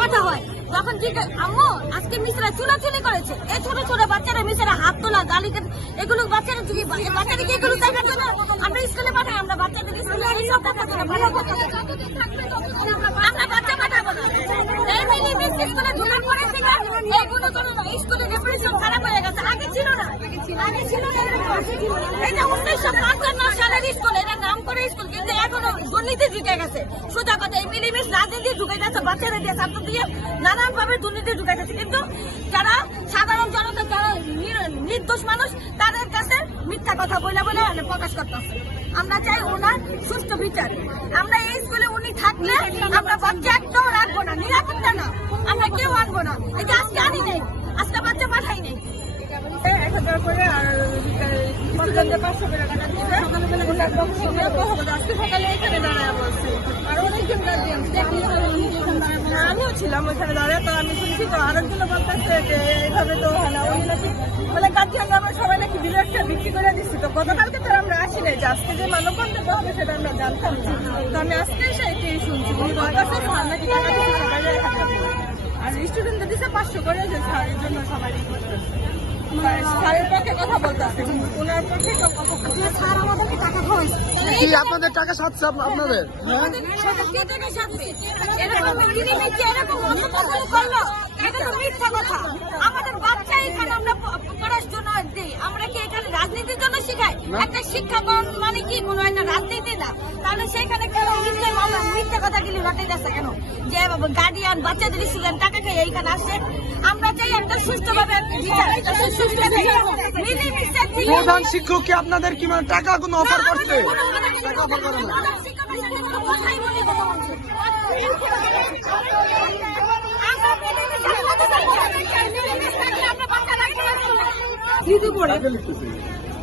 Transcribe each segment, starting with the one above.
কথা হয়। যখন আম্মু আজকে মিশ্রা চুলাচুলি করেছে। এই ছোট ছোট বাচ্চারা মিশ্রা হাত তোলা গালি এগুলো বাচ্চারা যদি বাচ্চাদেরকে এগুলো আমরা স্কুলে পাঠাই? আমরা বাচ্চাদেরকে স্কুলে এইসব কথা আমরা বাচ্চা পাঠাবো না এই মিনি রেপুটেশন খারাপ হয়ে গেছে। আগে ছিল না। উনিশশো পঞ্চান্ন সালের স্কুল এটা নাম করে কিন্তু এখনও দুর্নীতি ঢুকে গেছে। সোজা এই রাজনীতি ঢুকে যাচ্ছে, বাচ্চারা দিয়ে ছাত্র দুর্নীতি ঢুকে গেছে। কিন্তু যারা সাধারণ জনতা, যারা নির্দোষ মানুষ, তাদের কাছে মিথ্যা কথা বলে বলে প্রকাশ করতেছে। আমরা চাই ওনার সুষ্ঠু বিচার। আমরা এই স্কুলে উনি থাকলে আমরা বাচ্চা একদম রাখব না। নিরাপত্তা আমরা কেউ আনব না। এই যে আজকে আনি নেই আজকে বাচ্চা পাঠাই নেই। এক হাজার করে আর পাঁচশো টাকা দিবে। আজকে সকালে এখানে দাঁড়ায় বলছে আর অনেকজন গার্জিয়ান আমিও ছিলাম ওইখানে দাঁড়ায় তো আমি শুনছি তো আরেকজন বলতেছে যে এইভাবে তো হয় না। উনি নাকি মানে গার্জিয়ান আমরা সবাই নাকি বিরাটটা বিক্রি করে দিচ্ছি তো গতকালকে তো আমরা আসি নাই যে আজকে যে মানববন্ধ হবে সেটা আমরা জানতাম না। তো আমি আজকে এসে এটাই শুনছি। নাকি টাকা দিচ্ছে সবাই এক হাজার করে। আর স্টুডেন্টদের দিচ্ছে পাঁচশো করে যে স্যারের জন্য সবাই ই স্যারের পক্ষে কথা বলতেছে ওনার পক্ষে তো কথা স্যার আমাদেরকে টাকা কি আপনাদের টাকা সাথে আপনাদের? এরকম মিলিমিশে এরকম মন্তব্য করল। এটা তো মিথ্যা কথা। আমাদের বাচ্চা এখানে আমরা প- পড়ার জন্য দিই। আমরা কি এখানে রাজনীতির জন্য শিখাই? একটা শিক্ষা মানে কি? মনে হয় না রাজনীতি না। তাহলে সেখানে কেন যাচ্ছে কেন? যে গার্ডিয়ান বাচ্চাদের স্টুডেন্ট টাকা খেয়ে এইখানে আসে আমরা চাই একটা থেকে- প্রধান শিক্ষক কি আপনাদের কি মানে টাকা কোনো অফার করছে? টাকা অফার করে না।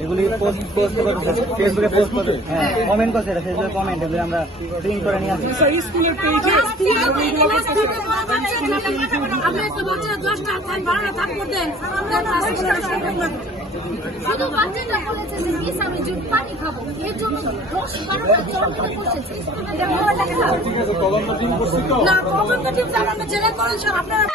এগুলি পোস্ট পোস্ট করছে ফেসবুকে পোস্ট করছে হ্যাঁ কমেন্ট করছে এটা ফেসবুকে কমেন্ট এগুলি আমরা প্রিন্ট করে নিয়ে আসি। স্কুলের পেজে আমরা একটা বাচ্চারা দশটা খান বারোটা থাপ্পড় দেন। শুধু বাচ্চাটা বলেছে যে মিস আমি জন্য পানি খাব। এর জন্য দশ বারোটা জন করে বসেছে। এটা মোবাইলটা খাও না তদন্ত টিম চালানো জেলা করেন আপনারা